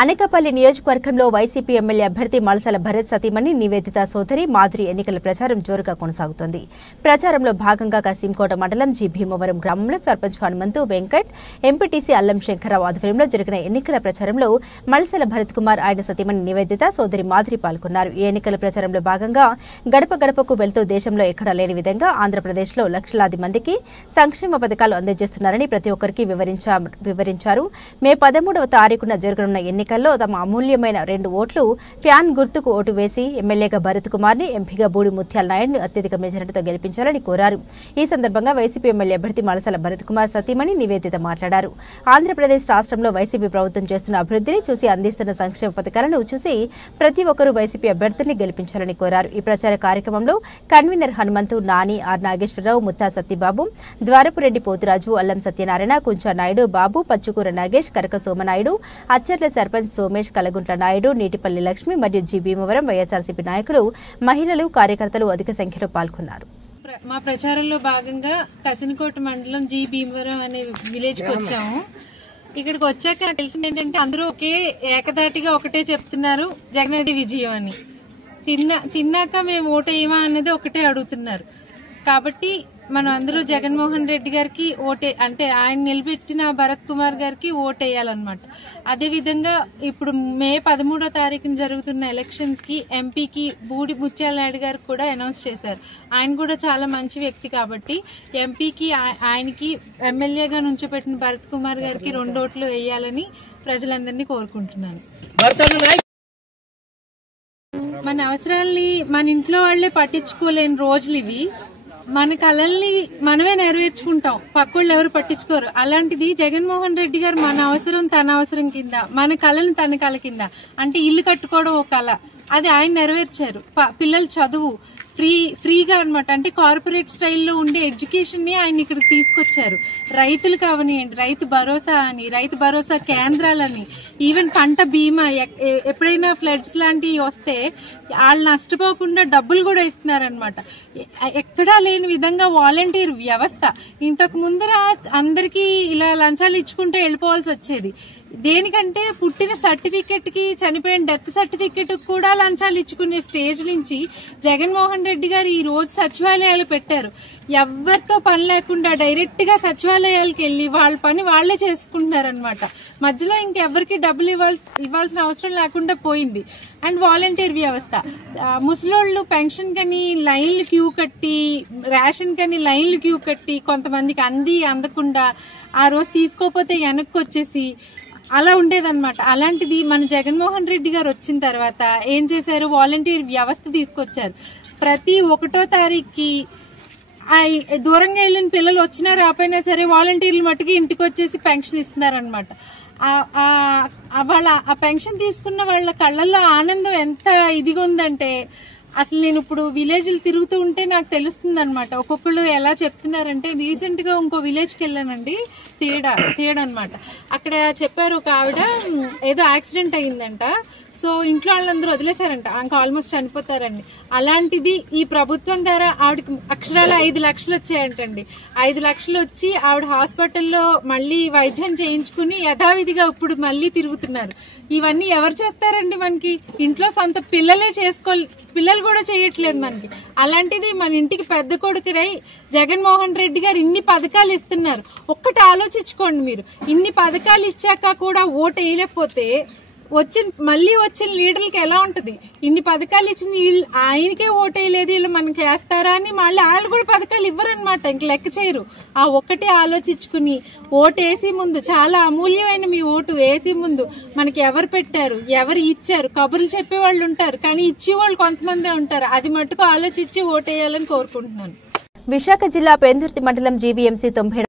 అనకాపల్లి నియోజకవర్గంలో YCP MLA అభ్యర్థి మల్సల భరత్ సతీమణి నివేదిత సోదరి మాధురి ఎన్నికల ప్రచారం జోరుగా కొనసాగుతోంది. ప్రచారంలో భాగంగా కసింకోట మండలం జి భీమవరం గ్రామంలో సర్పంచ్ హనుమంతు వెంకట్, ఎంపీటీసీ అల్లం శంకరరావు ఆధ్వర్యంలో జరిగిన ఎన్నికల ప్రచారంలో మల్సల భరత్ కుమార్, ఆయన సతీమణి నివేదిత సోదరి మాధురి పాల్గొన్నారు. ఈ ఎన్నికల ప్రచారంలో భాగంగా గడప గడపకు వెళ్తూ దేశంలో ఎక్కడా లేని విధంగా ఆంధ్రప్రదేశ్లో లక్షలాది మందికి సంక్షేమ పథకాలు అందజేస్తున్నారని ప్రతి ఒక్కరికి వివరించారు. మే 13వ తారీఖున జరగనున్న ఎన్నికల్లో తమ అమూల్యమైన 2 ఓట్లు ఫ్యాన్ గుర్తుకు ఓటు వేసి ఎమ్మెల్యేగా భరత్ కుమార్ ని, ఎంపీగా బూడి ముత్యాల నాయుడును అత్యధిక మెజారిటీతో గెలిపించాలని కోరారు. ఈ సందర్భంగా వైసీపీ ఎమ్మెల్యే అభ్యర్థి మల్సల భరత్ కుమార్ సతీమణి నివేదిత మాట్లాడారు. ఆంధ్రప్రదేశ్ రాష్ట్రంలో వైసీపీ ప్రభుత్వం చేస్తున్న అభివృద్ధిని చూసి, అందిస్తున్న సంక్షేమ పథకాలను చూసి ప్రతి ఒక్కరూ వైసీపీ అభ్యర్థిని గెలిపించాలని కోరారు. ఈ ప్రచార కార్యక్రమంలో కన్వీనర్ హనుమంతు, నాని, ఆర్ నాగేశ్వరరావు, ముత్తా సత్యబాబు, ద్వారపురెడ్డి పోతురాజు, అల్లం సత్యనారాయణ, కుంచా నాయుడు, బాబు, పచ్చుకూర నాగేష్, కరక సోమనాయుడు, అచ్చర్ల సర్పంచ్ సోమేష్, కలగుంట్ల నాయుడు, నీటిపల్లి లక్ష్మి మరియు జి భీమవరం వైఎస్ఆర్సీపీ నాయకులు, మహిళలు, కార్యకర్తలు అధిక సంఖ్యలో పాల్గొన్నారు. మా ప్రచారంలో భాగంగా కసినకోట మండలం జి భీమవరం అనే విలేజ్ కి వచ్చాము. ఇక్కడికి వచ్చాక తెలిసింది ఏంటంటే అందరూ ఒకే ఏకదాటిగా ఒకటే చెప్తున్నారు, జగనది విజయం అని. తిన్నాక మేము ఓటేయమా అన్నది ఒకటే అడుగుతున్నారు. కాబట్టి మనం అందరూ జగన్మోహన్ రెడ్డి గారికి అంటే ఆయన నిలబెట్టిన భరత్ కుమార్ గారికి ఓటేయాలన్నమాట. అదేవిధంగా ఇప్పుడు మే 13వ తారీఖున జరుగుతున్న ఎలక్షన్స్ కి ఎంపీకి బూడి ముత్యాల నాయుడు గారికి కూడా అనౌన్స్ చేశారు. ఆయన కూడా చాలా మంచి వ్యక్తి కాబట్టి ఎంపీకి ఆయనకి ఎమ్మెల్యేగా నుంచోబెట్టిన భరత్ కుమార్ గారికి 2 ఓట్లు వేయాలని ప్రజలందరినీ కోరుకుంటున్నాను. మన అవసరాల్ని మన ఇంట్లో వాళ్లే పట్టించుకోలేని రోజులు ఇవి. మన కళల్ని మనమే నెరవేర్చుకుంటాం, పక్కోళ్ళు ఎవరు పట్టించుకోరు. అలాంటిది జగన్మోహన్ రెడ్డి గారు మన అవసరం తన అవసరం కింద, మన కళని తన కళ కింద, అంటే ఇల్లు కట్టుకోవడం ఒక కళ, అది ఆయన నెరవేర్చారు. పిల్లల చదువు ఫ్రీగా అన్నమాట, అంటే కార్పొరేట్ స్టైల్లో ఉండే ఎడ్యుకేషన్ ని ఆయన ఇక్కడికి తీసుకొచ్చారు. రైతులు కావనియండి, రైతు భరోసా అని, రైతు భరోసా కేంద్రాలని, ఈవెన్ పంట బీమా, ఎప్పుడైనా ఫ్లడ్స్ లాంటివి వస్తే వాళ్ళు నష్టపోకుండా డబ్బులు కూడా ఇస్తున్నారనమాట. ఎక్కడా లేని విధంగా వాలంటీర్ వ్యవస్థ. ఇంతకు ముందర అందరికీ ఇలా లంచాలు ఇచ్చుకుంటే వెళ్ళిపోవాల్సి వచ్చేది. దేనికంటే పుట్టిన సర్టిఫికెట్ కి, చనిపోయిన డెత్ సర్టిఫికెట్ కూడా లంచాలు ఇచ్చుకునే స్టేజ్ నుంచి జగన్మోహన్ రెడ్డి గారు ఈ రోజు సచివాలయాలు పెట్టారు. ఎవరితో పని లేకుండా డైరెక్ట్ గా సచివాలయాలకు వెళ్లి వాళ్ళ పని వాళ్లే చేసుకుంటున్నారనమాట. మధ్యలో ఇంకెవరికి డబ్బులు ఇవ్వాల్సిన అవసరం లేకుండా పోయింది. అండ్ వాలంటీర్ వ్యవస్థ, ముసలోళ్లు పెన్షన్ కని లైన్లు క్యూ కట్టి, రేషన్ కని లైన్లు క్యూ కట్టి, కొంతమందికి అందకుండా ఆ రోజు తీసుకోపోతే వెనక్కి వచ్చేసి అలా ఉండేదన్నమాట. అలాంటిది మన జగన్మోహన్ రెడ్డి గారు వచ్చిన తర్వాత ఏం చేశారు, వాలంటీర్ వ్యవస్థ తీసుకొచ్చారు. ప్రతి 1వ తారీఖుకి దూరంగా వెళ్ళిన పిల్లలు వచ్చినా రాపోయినా సరే వాలంటీర్లు మట్టుకు ఇంటికి వచ్చేసి పెన్షన్ ఇస్తున్నారనమాట. వాళ్ళ ఆ పెన్షన్ తీసుకున్న వాళ్ళ కళ్ళల్లో ఆనందం ఎంత ఇదిగా ఉందంటే, అసలు నేను ఇప్పుడు విలేజ్లు తిరుగుతూ ఉంటే నాకు తెలుస్తుంది అనమాట. ఒక్కొక్కళ్ళు ఎలా చెప్తున్నారంటే, రీసెంట్ గా ఇంకో విలేజ్ కి వెళ్ళానండి, తీయడనమాట. అక్కడ చెప్పారు, ఒక ఆవిడ ఏదో యాక్సిడెంట్ అయిందంట. సో ఇంట్లో వాళ్ళందరూ వదిలేశారంట, ఇంకా ఆల్మోస్ట్ చనిపోతారండి. అలాంటిది ఈ ప్రభుత్వం ద్వారా ఆవిడకి అక్షరాల 5 లక్షలు వచ్చాయంటండి. 5 లక్షలు వచ్చి ఆవిడ హాస్పిటల్లో మళ్లీ వైద్యం చేయించుకుని యథావిధిగా ఇప్పుడు మళ్లీ తిరుగుతున్నారు. ఇవన్నీ ఎవరు చేస్తారండి? మనకి ఇంట్లో సొంత పిల్లలే పిల్లలు కూడా చేయట్లేదు మనకి. అలాంటిది మన ఇంటికి పెద్ద కొడుకురై జగన్మోహన్ రెడ్డి గారు ఇన్ని పథకాలు ఇస్తున్నారు. ఒక్కటి ఆలోచించుకోండి మీరు, ఇన్ని పథకాలు ఇచ్చాక కూడా ఓటు వేయలేకపోతే మళ్ళీ వచ్చిన లీడర్లకి ఎలా ఉంటది? ఇన్ని పథకాలు ఇచ్చిన ఆయనకే ఓటేయలేదు, వీళ్ళు మనకి వేస్తారా అని మళ్ళీ వాళ్ళు కూడా పథకాలు ఇవ్వరనమాట, ఇంక లెక్క చేయరు. ఆ ఒక్కటే ఆలోచించుకుని ఓటు వేసే ముందు, చాలా అమూల్యమైన మీ ఓటు వేసే ముందు మనకి ఎవరు పెట్టారు, ఎవరు ఇచ్చారు, కబుర్లు చెప్పే వాళ్ళు ఉంటారు, కానీ ఇచ్చేవాళ్ళు కొంతమందే ఉంటారు. అది మట్టుకు ఆలోచించి ఓటేయాలని కోరుకుంటున్నాను. విశాఖ జిల్లా పెందుర్తి మండలం జీవీఎంసీ 90